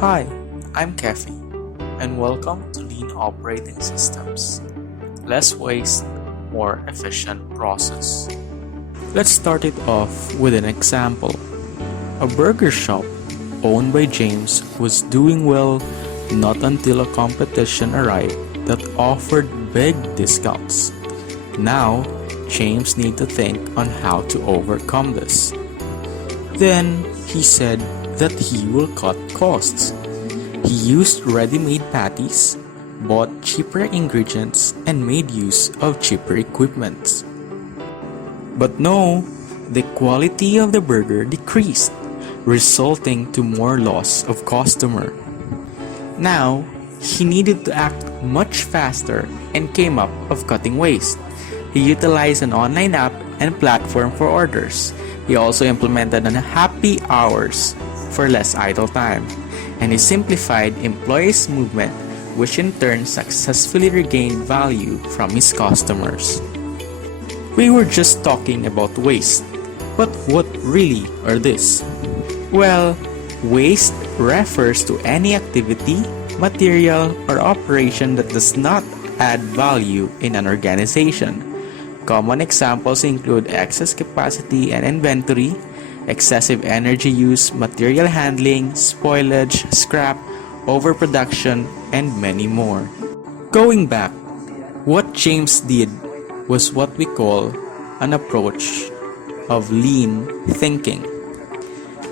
Hi, I'm Kefi, and welcome to Lean Operating Systems. Less waste, more efficient process. Let's start it off with an example. A burger shop owned by James was doing well not until a competition arrived that offered big discounts. Now, James needs to think on how to overcome this. Then he said that he will cut costs. He used ready-made patties, bought cheaper ingredients, and made use of cheaper equipment. But no, the quality of the burger decreased, resulting to more loss of customer. Now, he needed to act much faster and came up with cutting waste. He utilized an online app and platform for orders. He also implemented an happy hours for less idle time, and he simplified employees' movement, which in turn successfully regained value from his customers. We were just talking about waste, but what really are this? Well, waste refers to any activity, material, or operation that does not add value in an organization. Common examples include excess capacity and inventory, excessive energy use, material handling, spoilage, scrap, overproduction, and many more. Going back, what James did was what we call an approach of lean thinking.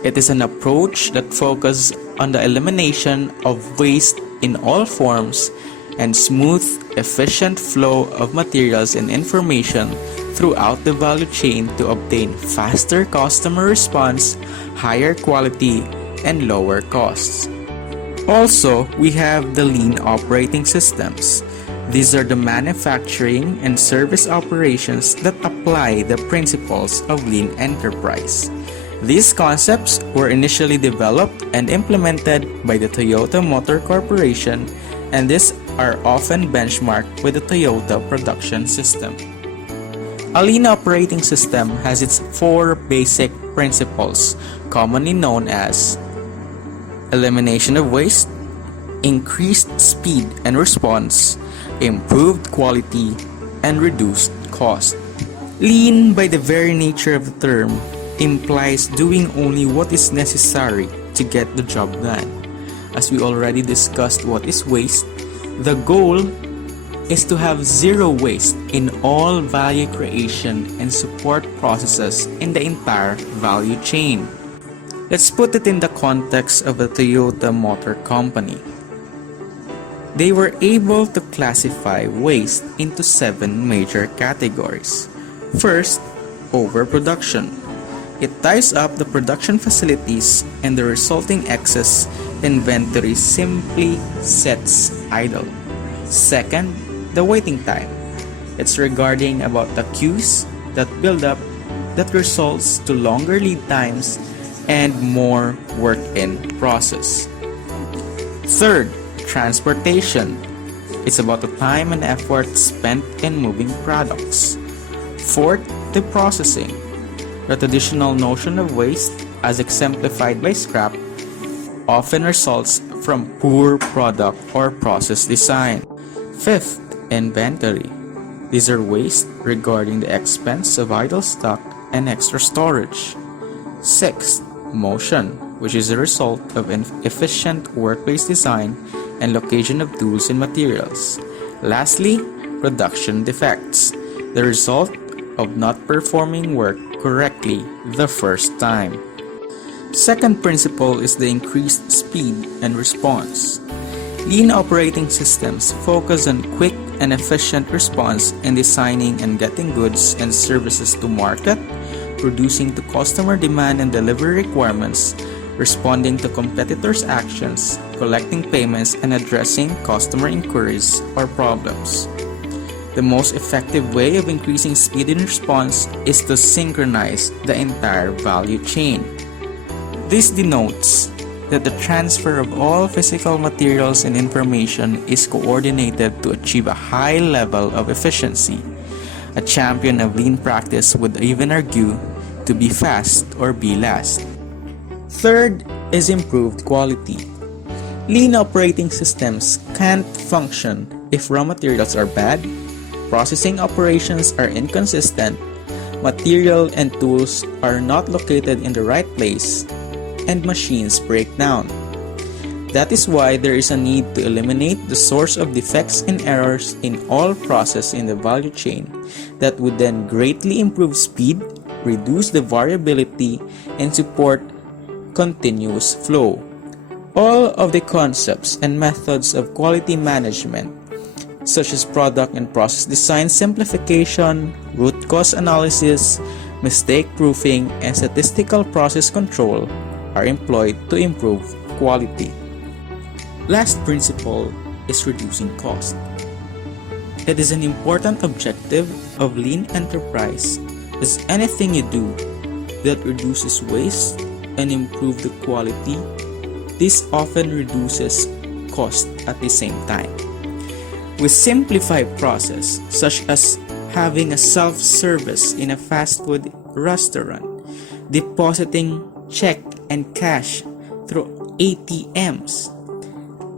It is an approach that focuses on the elimination of waste in all forms and smooth, efficient flow of materials and information throughout the value chain to obtain faster customer response, higher quality, and lower costs. Also, we have the lean operating systems. These are the manufacturing and service operations that apply the principles of lean enterprise. These concepts were initially developed and implemented by the Toyota Motor Corporation, and these are often benchmarked with the Toyota production system. A lean operating system has its four basic principles, commonly known as elimination of waste, increased speed and response, improved quality, and reduced cost. Lean, by the very nature of the term, implies doing only what is necessary to get the job done. As we already discussed what is waste, the goal is to have zero waste in all value creation and support processes in the entire value chain. Let's put it in the context of the Toyota Motor Company. They were able to classify waste into 7 major categories. First, overproduction. It ties up the production facilities, and the resulting excess inventory simply sits idle. Second, the waiting time. It's regarding about the queues that build up that results to longer lead times and more work in process. Third, transportation. It's about the time and effort spent in moving products. Fourth, the processing. The traditional notion of waste, as exemplified by scrap, often results from poor product or process design. Fifth, inventory. These are waste regarding the expense of idle stock and extra storage. Sixth, motion, which is a result of inefficient workplace design and location of tools and materials. Lastly, production defects, the result of not performing work correctly the first time. Second principle is the increased speed and response. Lean operating systems focus on quick and efficient response in designing and getting goods and services to market, producing to customer demand and delivery requirements, responding to competitors' actions, collecting payments, and addressing customer inquiries or problems. The most effective way of increasing speed and response is to synchronize the entire value chain. This denotes that the transfer of all physical materials and information is coordinated to achieve a high level of efficiency. A champion of lean practice would even argue to be fast or be last. Third is improved quality. Lean operating systems can't function if raw materials are bad, processing operations are inconsistent, material and tools are not located in the right place, and machines break down. That is why there is a need to eliminate the source of defects and errors in all processes in the value chain that would then greatly improve speed, reduce the variability, and support continuous flow. All of the concepts and methods of quality management, such as product and process design simplification, root cause analysis, mistake proofing, and statistical process control, are employed to improve quality. Last principle is reducing cost. It is an important objective of lean enterprise, as anything you do that reduces waste and improve the quality, this often reduces cost at the same time. We simplify process such as having a self-service in a fast food restaurant, depositing check and cash through ATMs,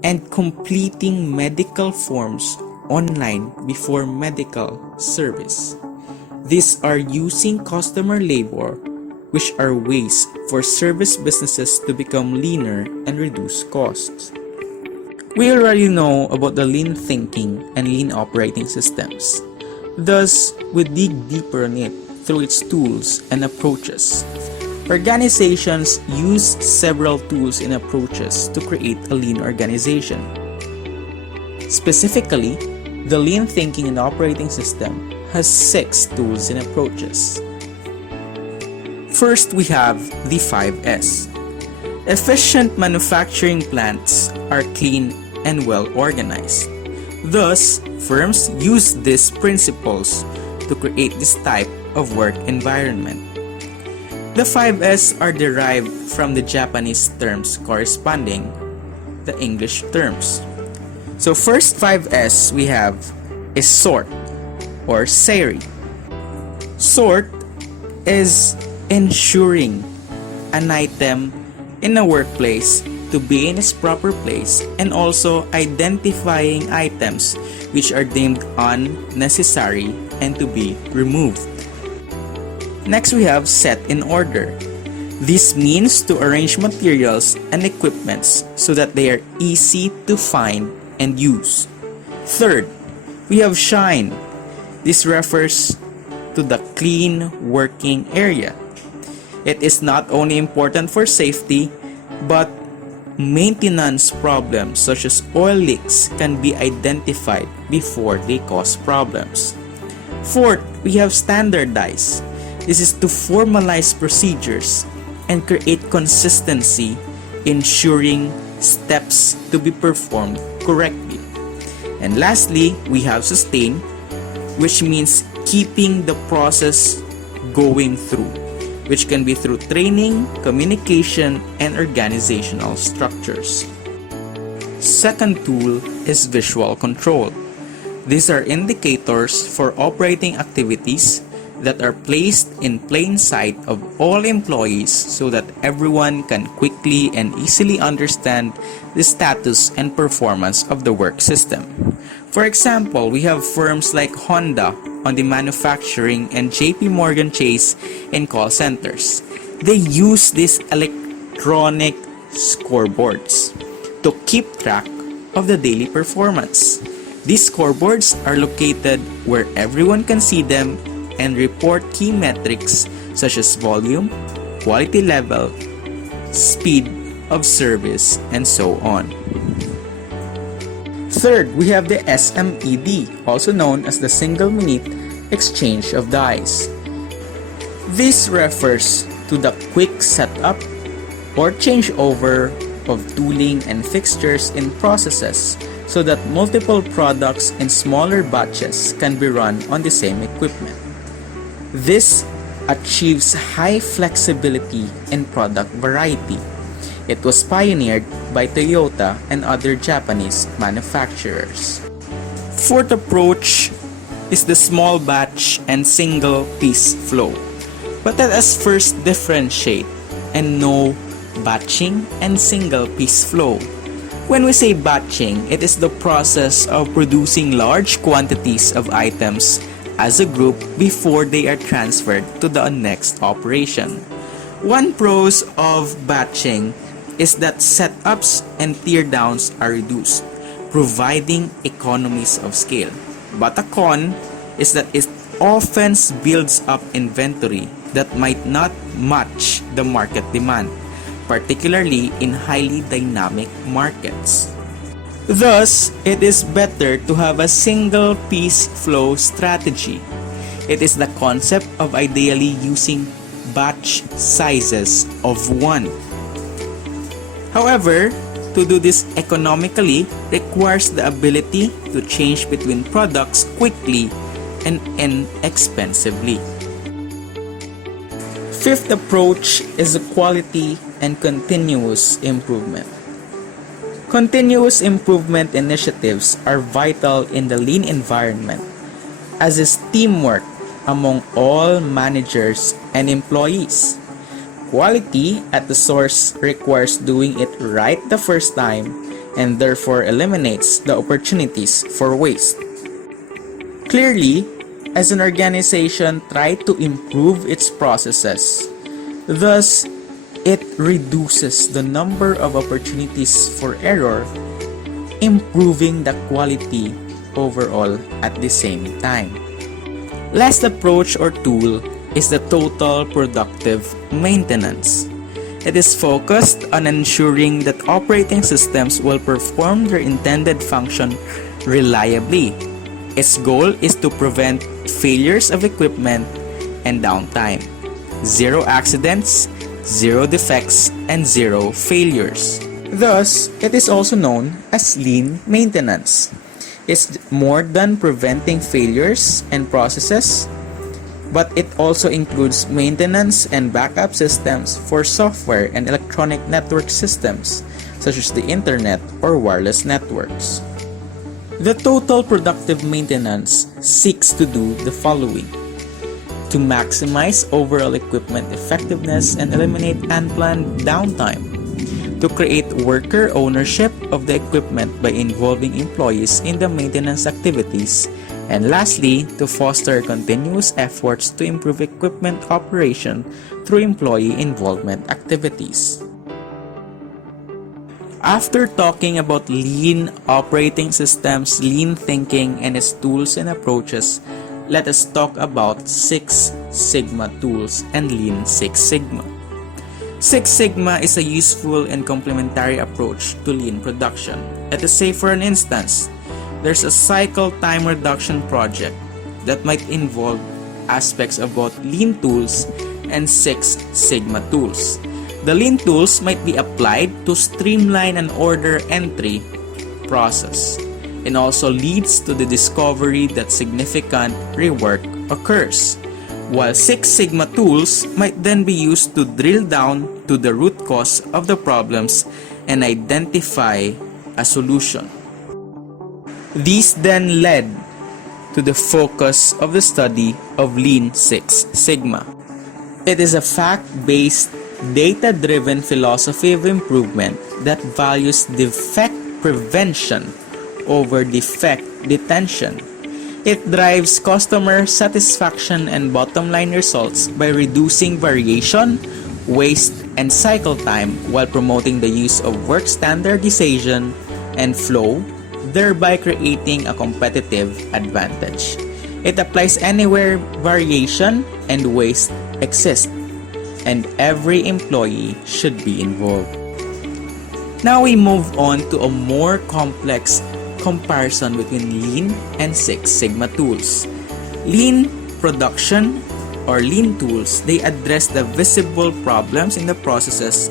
and completing medical forms online before medical service. These are using customer labor, which are ways for service businesses to become leaner and reduce costs. We already know about the lean thinking and lean operating systems. Thus, we dig deeper on it through its tools and approaches. Organizations use several tools and approaches to create a lean organization. Specifically, the lean thinking and operating system has 6 tools and approaches. First, we have the 5S. Efficient manufacturing plants are clean and well organized. Thus, firms use these principles to create this type of work environment. The 5S are derived from the Japanese terms corresponding the English terms. So first 5S we have is sort or SEIRI. Sort is ensuring an item in a workplace to be in its proper place and also identifying items which are deemed unnecessary and to be removed. Next, we have set in order. This means to arrange materials and equipments so that they are easy to find and use. Third, we have shine. This refers to the clean working area. It is not only important for safety, but maintenance problems such as oil leaks can be identified before they cause problems. Fourth, we have standardize. This is to formalize procedures and create consistency, ensuring steps to be performed correctly. And lastly, we have sustain, which means keeping the process going through, which can be through training, communication, and organizational structures. Second tool is visual control. These are indicators for operating activities that are placed in plain sight of all employees so that everyone can quickly and easily understand the status and performance of the work system. For example, we have firms like Honda on the manufacturing and JP Morgan Chase in call centers. They use these electronic scoreboards to keep track of the daily performance. These scoreboards are located where everyone can see them and report key metrics such as volume, quality level, speed of service, and so on. Third, we have the SMED, also known as the single minute exchange of dies. This refers to the quick setup or changeover of tooling and fixtures in processes so that multiple products in smaller batches can be run on the same equipment. This achieves high flexibility in product variety. It was pioneered by Toyota and other Japanese manufacturers. Fourth approach is the small batch and single piece flow. But let us first differentiate and know batching and single piece flow. When we say batching, it is the process of producing large quantities of items as a group before they are transferred to the next operation. One pros of batching is that setups and teardowns are reduced, providing economies of scale. But a con is that it often builds up inventory that might not match the market demand, particularly in highly dynamic markets. Thus, it is better to have a single piece flow strategy. It is the concept of ideally using batch sizes of 1. However, to do this economically requires the ability to change between products quickly and inexpensively. Fifth approach is quality and continuous improvement. Continuous improvement initiatives are vital in the lean environment, as is teamwork among all managers and employees. Quality at the source requires doing it right the first time and therefore eliminates the opportunities for waste. Clearly, as an organization tries to improve its processes, thus it reduces the number of opportunities for error, improving the quality overall at the same time. Last approach or tool is the total productive maintenance. It is focused on ensuring that operating systems will perform their intended function reliably. Its goal is to prevent failures of equipment and downtime, 0 accidents, 0 defects, and 0 failures. Thus, it is also known as lean maintenance. It's more than preventing failures and processes, but it also includes maintenance and backup systems for software and electronic network systems, such as the internet or wireless networks. The total productive maintenance seeks to do the following: to maximize overall equipment effectiveness and eliminate unplanned downtime, to create worker ownership of the equipment by involving employees in the maintenance activities, and lastly, to foster continuous efforts to improve equipment operation through employee involvement activities. After talking about lean operating systems, lean thinking, and its tools and approaches, let us talk about Six Sigma tools and Lean Six Sigma. Six Sigma is a useful and complementary approach to lean production. Let us say, for an instance, there's a cycle time reduction project that might involve aspects of both lean tools and Six Sigma tools. The lean tools might be applied to streamline an order entry process and also leads to the discovery that significant rework occurs, while Six Sigma tools might then be used to drill down to the root cause of the problems and identify a solution. These then led to the focus of the study of Lean Six Sigma. It is a fact-based, data-driven philosophy of improvement that values defect prevention over defect detention. It drives customer satisfaction and bottom-line results by reducing variation, waste, and cycle time while promoting the use of work standardization and flow, thereby creating a competitive advantage. It applies anywhere variation and waste exist, and every employee should be involved. Now we move on to a more complex comparison between Lean and Six Sigma tools. Lean production or Lean tools, they address the visible problems in the processes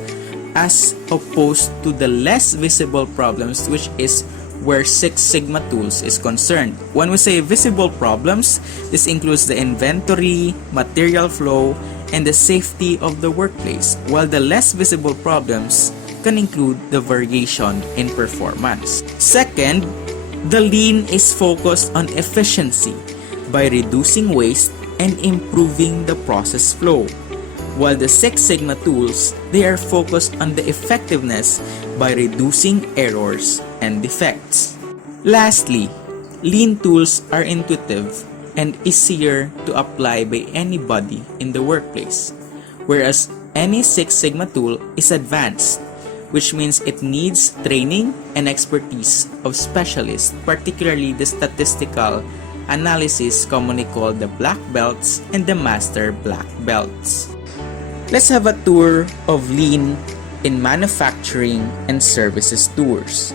as opposed to the less visible problems, which is where Six Sigma tools is concerned. When we say visible problems, this includes the inventory, material flow, and the safety of the workplace, while the less visible problems can include the variation in performance. Second, the Lean is focused on efficiency by reducing waste and improving the process flow, while the Six Sigma tools, they are focused on the effectiveness by reducing errors and defects. Lastly, lean tools are intuitive and easier to apply by anybody in the workplace, whereas any Six Sigma tool is advanced, which means it needs training and expertise of specialists, particularly the statistical analysis commonly called the black belts and the master black belts. Let's have a tour of lean in manufacturing and services tours.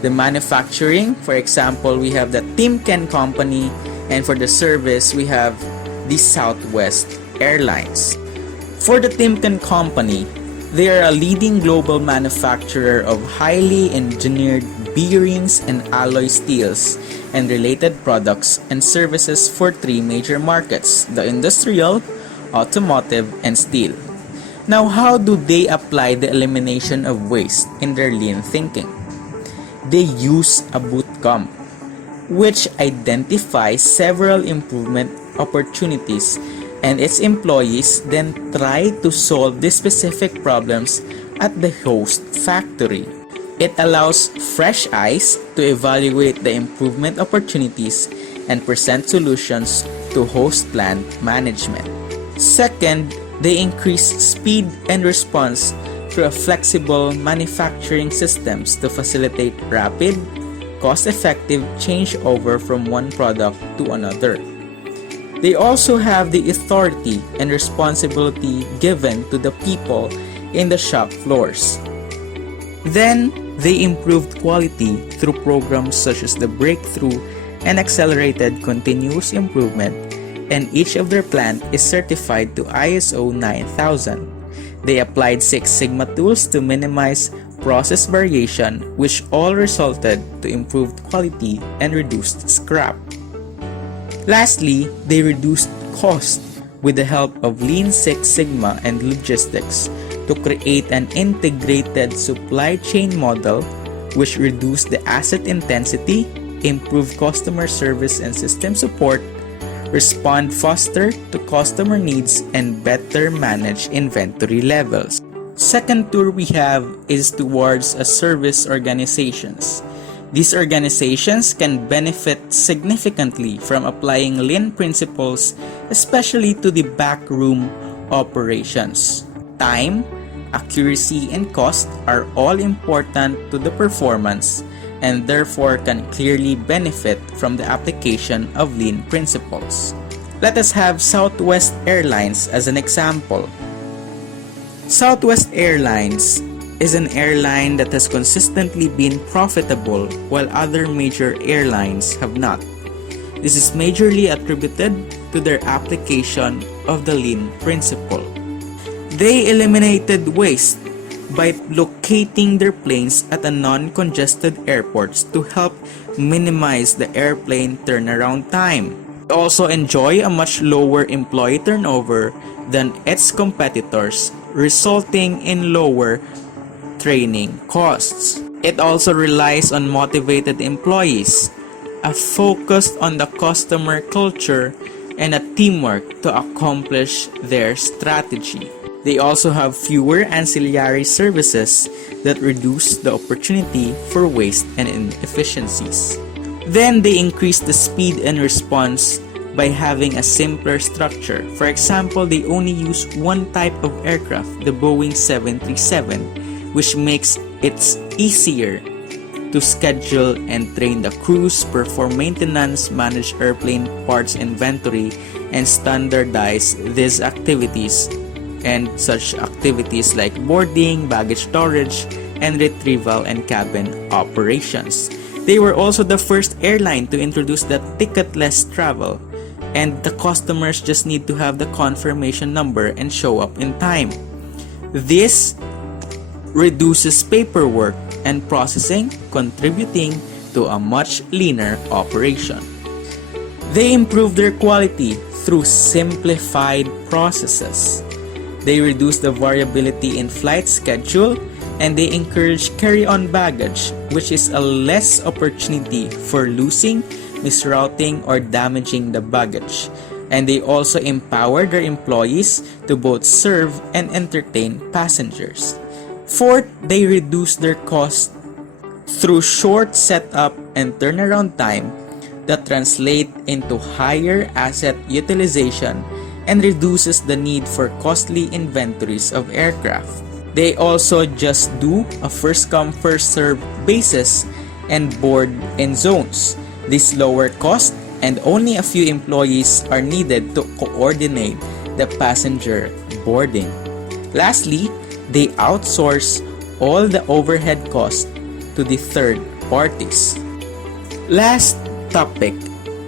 The manufacturing, for example, we have the Timken company, and for the service, we have the Southwest Airlines. For the Timken company, they are a leading global manufacturer of highly engineered bearings and alloy steels and related products and services for three major markets: the industrial, automotive, and steel. Now, how do they apply the elimination of waste in their lean thinking? They use a bootcamp, which identifies several improvement opportunities, and its employees then try to solve these specific problems at the host factory. It allows fresh eyes to evaluate the improvement opportunities and present solutions to host plant management. Second, they increase speed and response through a flexible manufacturing systems to facilitate rapid, cost-effective changeover from one product to another. They also have the authority and responsibility given to the people in the shop floors. Then, they improved quality through programs such as the Breakthrough and Accelerated Continuous Improvement, and each of their plant is certified to ISO 9000. They applied Six Sigma tools to minimize process variation, which all resulted to improved quality and reduced scrap. Lastly, they reduced cost with the help of Lean Six Sigma and logistics to create an integrated supply chain model which reduced the asset intensity, improved customer service and system support, respond faster to customer needs, and better manage inventory levels. Second tour we have is towards a service organizations. These organizations can benefit significantly from applying lean principles, especially to the backroom operations. Time, accuracy, and cost are all important to the performance, and therefore can clearly benefit from the application of lean principles. Let us have Southwest Airlines as an example. Southwest Airlines is an airline that has consistently been profitable while other major airlines have not. This is majorly attributed to their application of the lean principle. They eliminated waste by locating their planes at a non-congested airports to help minimize the airplane turnaround time. They also enjoy a much lower employee turnover than its competitors, resulting in lower training costs. It also relies on motivated employees, a focus on the customer culture, and a teamwork to accomplish their strategy. They also have fewer ancillary services that reduce the opportunity for waste and inefficiencies. Then they increase the speed and response by having a simpler structure. For example, they only use one type of aircraft, the Boeing 737, which makes it easier to schedule and train the crews, perform maintenance, manage airplane parts inventory, and standardize these activities, and such activities like boarding, baggage storage, and retrieval and cabin operations. They were also the first airline to introduce the ticketless travel, and the customers just need to have the confirmation number and show up in time. This reduces paperwork and processing, contributing to a much leaner operation. They improve their quality through simplified processes. They reduce the variability in flight schedule, and they encourage carry-on baggage, which is a less opportunity for losing, misrouting, or damaging the baggage. And they also empower their employees to both serve and entertain passengers. Fourth, they reduce their cost through short setup and turnaround time that translate into higher asset utilization and reduces the need for costly inventories of aircraft. They also just do a first come first served basis and board in zones. This lower cost and only a few employees are needed to coordinate the passenger boarding. Lastly, they outsource all the overhead costs to the third parties. Last topic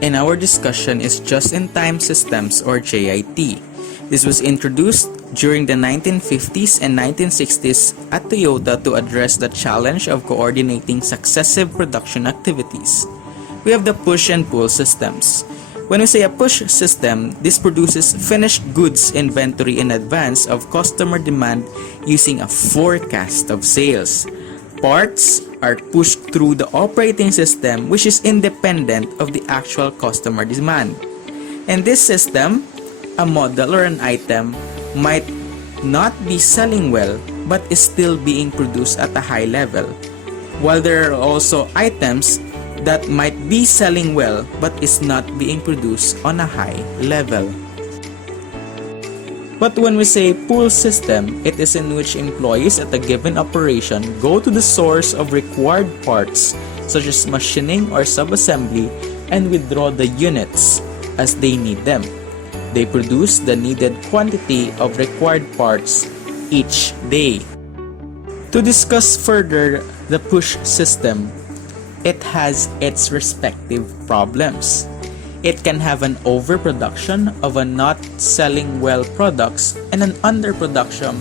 in our discussion is just-in-time systems or JIT. This was introduced during the 1950s and 1960s at Toyota to address the challenge of coordinating successive production activities. We have the push and pull systems. When we say a push system, this produces finished goods inventory in advance of customer demand using a forecast of sales. Parts are pushed through the operating system, which is independent of the actual customer demand. In this system, a model or an item might not be selling well but is still being produced at a high level, while there are also items that might be selling well but is not being produced on a high level. But when we say pull system, it is in which employees at a given operation go to the source of required parts such as machining or subassembly and withdraw the units as they need them. They produce the needed quantity of required parts each day. To discuss further the push system, it has its respective problems. It can have an overproduction of a not selling well products and an underproduction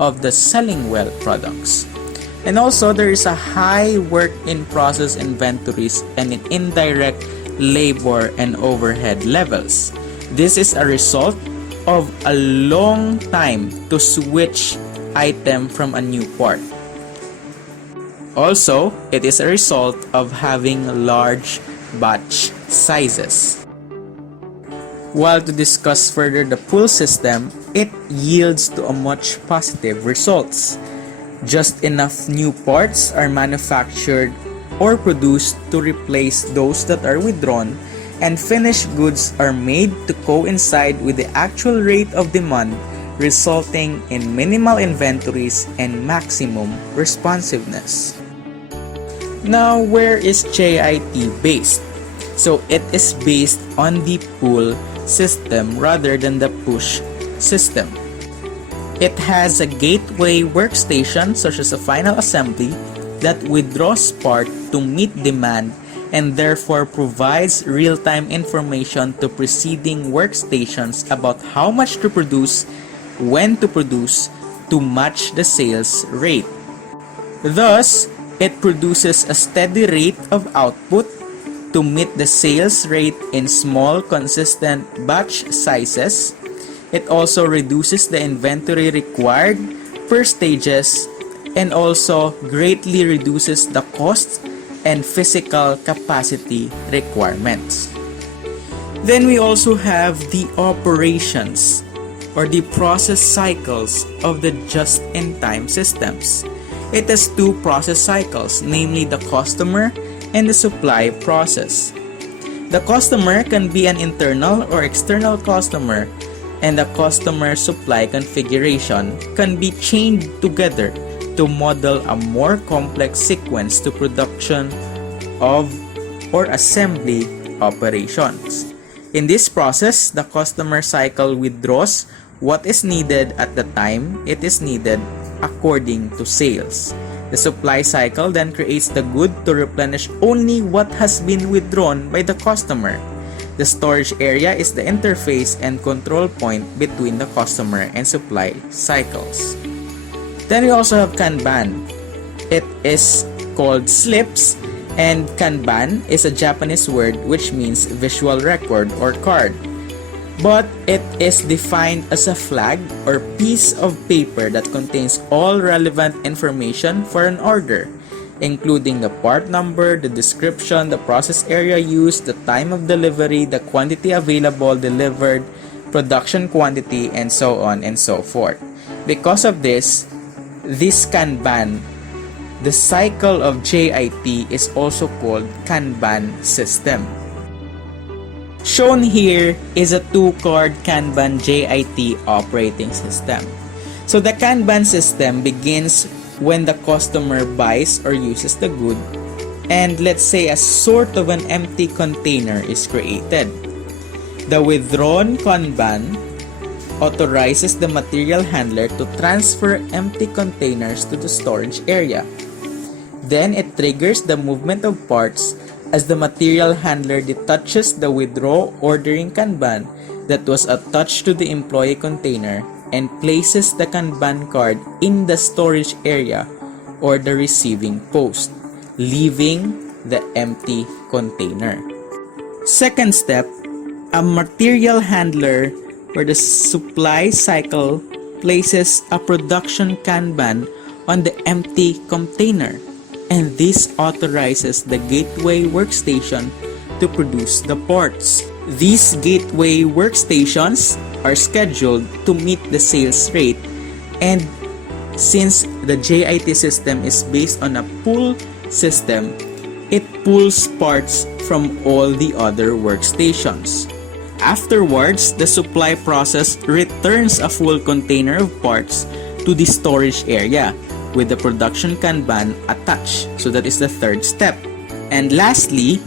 of the selling well products. And also there is a high work in process inventories and an indirect labor and overhead levels. This is a result of a long time to switch item from a new part. Also, it is a result of having large batch sizes. While to discuss further the pull system, it yields to a much positive results. Just enough new parts are manufactured or produced to replace those that are withdrawn, and finished goods are made to coincide with the actual rate of demand, resulting in minimal inventories and maximum responsiveness. Now, where is JIT based? So it is based on the pull system rather than the push system. It has a gateway workstation such as a final assembly that withdraws part to meet demand and therefore provides real-time information to preceding workstations about how much to produce, when to produce, to match the sales rate. Thus, it produces a steady rate of output to meet the sales rate in small, consistent batch sizes. It also reduces the inventory required per stages and also greatly reduces the cost and physical capacity requirements. Then we also have the operations or the process cycles of the just-in-time systems. It has two process cycles, namely the customer and the supply process. The customer can be an internal or external customer, and the customer supply configuration can be chained together to model a more complex sequence to production of or assembly operations. In this process, the customer cycle withdraws what is needed at the time it is needed according to sales. The supply cycle then creates the good to replenish only what has been withdrawn by the customer. The storage area is the interface and control point between the customer and supply cycles. Then we also have Kanban. It is called slips, and Kanban is a Japanese word which means visual record or card. But it is defined as a flag or piece of paper that contains all relevant information for an order, including the part number, the description, the process area used, the time of delivery, the quantity available delivered, production quantity, and so on and so forth. Because of this, this Kanban, the cycle of JIT is also called Kanban system. Shown here is a two-card Kanban JIT operating system. So the Kanban system begins when the customer buys or uses the good, and let's say a sort of an empty container is created. The withdrawn Kanban authorizes the material handler to transfer empty containers to the storage area. Then it triggers the movement of parts as the material handler detaches the withdraw ordering Kanban that was attached to the employee container and places the Kanban card in the storage area or the receiving post, leaving the empty container. Second step, a material handler for the supply cycle places a production Kanban on the empty container, and this authorizes the gateway workstation to produce the parts. These gateway workstations are scheduled to meet the sales rate, and since the JIT system is based on a pull system, it pulls parts from all the other workstations. Afterwards, the supply process returns a full container of parts to the storage area with the production Kanban attached. So that is the third step. And lastly,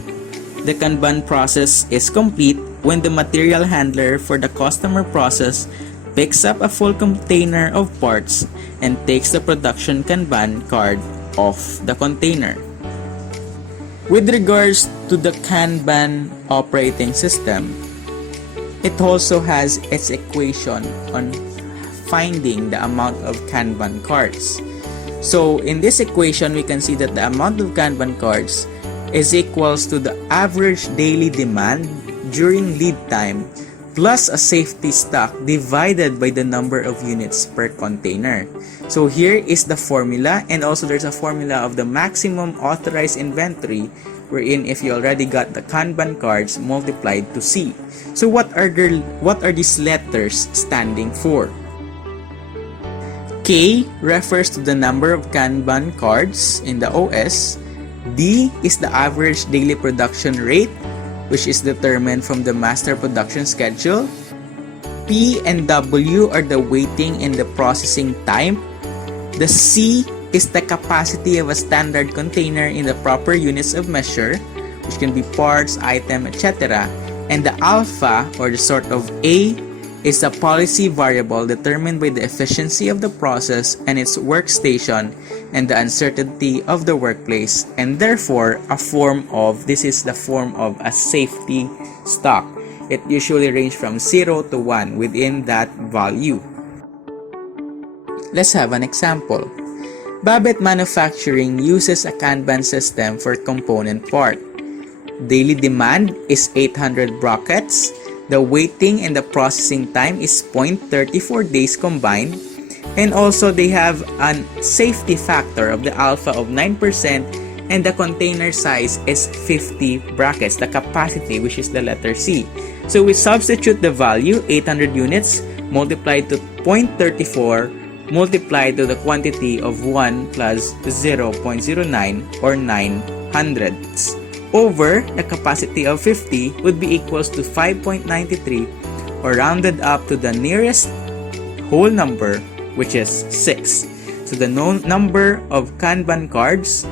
the Kanban process is complete when the material handler for the customer process picks up a full container of parts and takes the production Kanban card off the container. With regards to the Kanban operating system, it also has its equation on finding the amount of Kanban cards. So in this equation, we can see that the amount of Kanban cards is equals to the average daily demand during lead time plus a safety stock divided by the number of units per container. So here is the formula, and also there's a formula of the maximum authorized inventory, wherein if you already got the Kanban cards multiplied to C. So what are these letters standing for? K refers to the number of Kanban cards in the OS. D is the average daily production rate, which is determined from the master production schedule. P and W are the waiting and the processing time. The C is the capacity of a standard container in the proper units of measure, which can be parts, item, etc. And the alpha, or the sort of A, is a policy variable determined by the efficiency of the process and its workstation and the uncertainty of the workplace, and therefore this is the form of a safety stock. It usually ranges from 0 to 1 within that value. Let's have an example. Babbitt Manufacturing uses a Kanban system for component part. Daily demand is 800 brackets. The waiting and the processing time is 0.34 days combined. And also they have a safety factor of the alpha of 9%, and the container size is 50 brackets, the capacity, which is the letter C. So we substitute the value 800 units multiplied to 0.34 multiplied to the quantity of 1 plus 0.09 or 9 hundredths over the capacity of 50 would be equals to 5.93, or rounded up to the nearest whole number, which is 6. So the number of Kanban cards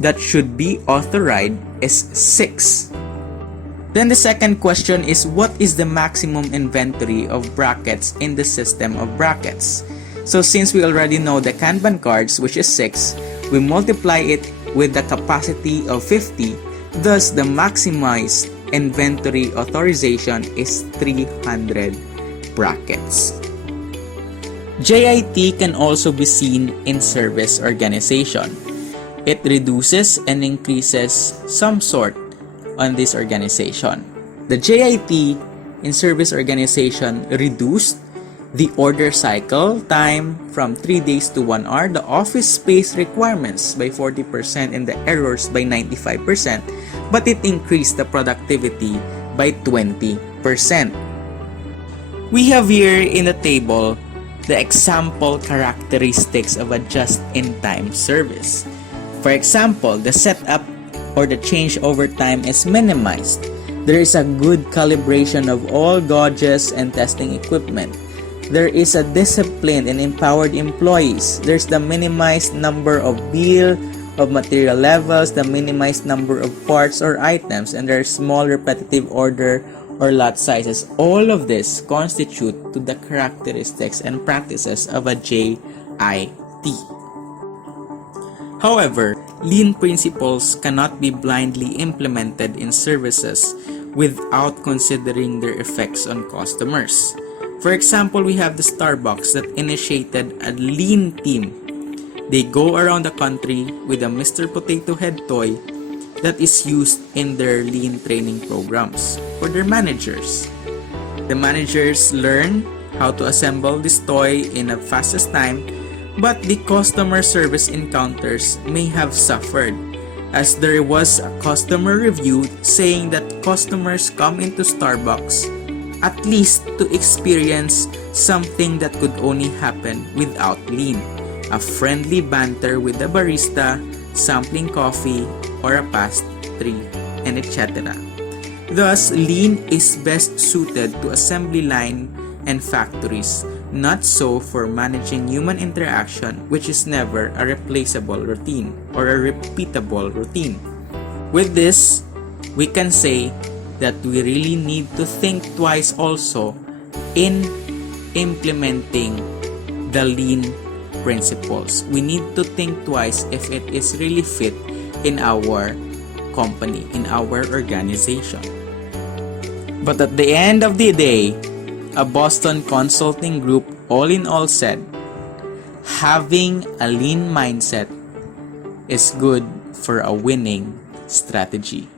that should be authorized is 6. Then the second question is, what is the maximum inventory of brackets in the system of brackets? So since we already know the Kanban cards, which is 6, we multiply it with the capacity of 50. Thus, the maximized inventory authorization is 300 brackets. JIT can also be seen in service organization. It reduces and increases some sort on this organization. The JIT in service organization reduced the order cycle time from 3 days to 1 hour, the office space requirements by 40%, and the errors by 95%, but it increased the productivity by 20%. We have here in the table the example characteristics of a just-in-time service. For example, the setup or the changeover time is minimized. There is a good calibration of all gauges and testing equipment. There is a disciplined and empowered employees. There's the minimized number of bill of material levels, the minimized number of parts or items, and there are small repetitive order or lot sizes. All of this constitute to the characteristics and practices of a JIT. However, lean principles cannot be blindly implemented in services without considering their effects on customers. For example, we have the Starbucks that initiated a lean team. They go around the country with a Mr. Potato Head toy that is used in their lean training programs for their managers. The managers learn how to assemble this toy in a fastest time, but the customer service encounters may have suffered, as there was a customer review saying that customers come into Starbucks at least to experience something that could only happen without lean, a friendly banter with the barista, sampling coffee, or a pastry, and etc. Thus, lean is best suited to assembly line and factories, not so for managing human interaction, which is never a replaceable routine or a repeatable routine. With this, we can say that we really need to think twice also in implementing the lean principles. We need to think twice if it is really fit in our company, in our organization. But at the end of the day, a Boston consulting group all in all said, having a lean mindset is good for a winning strategy.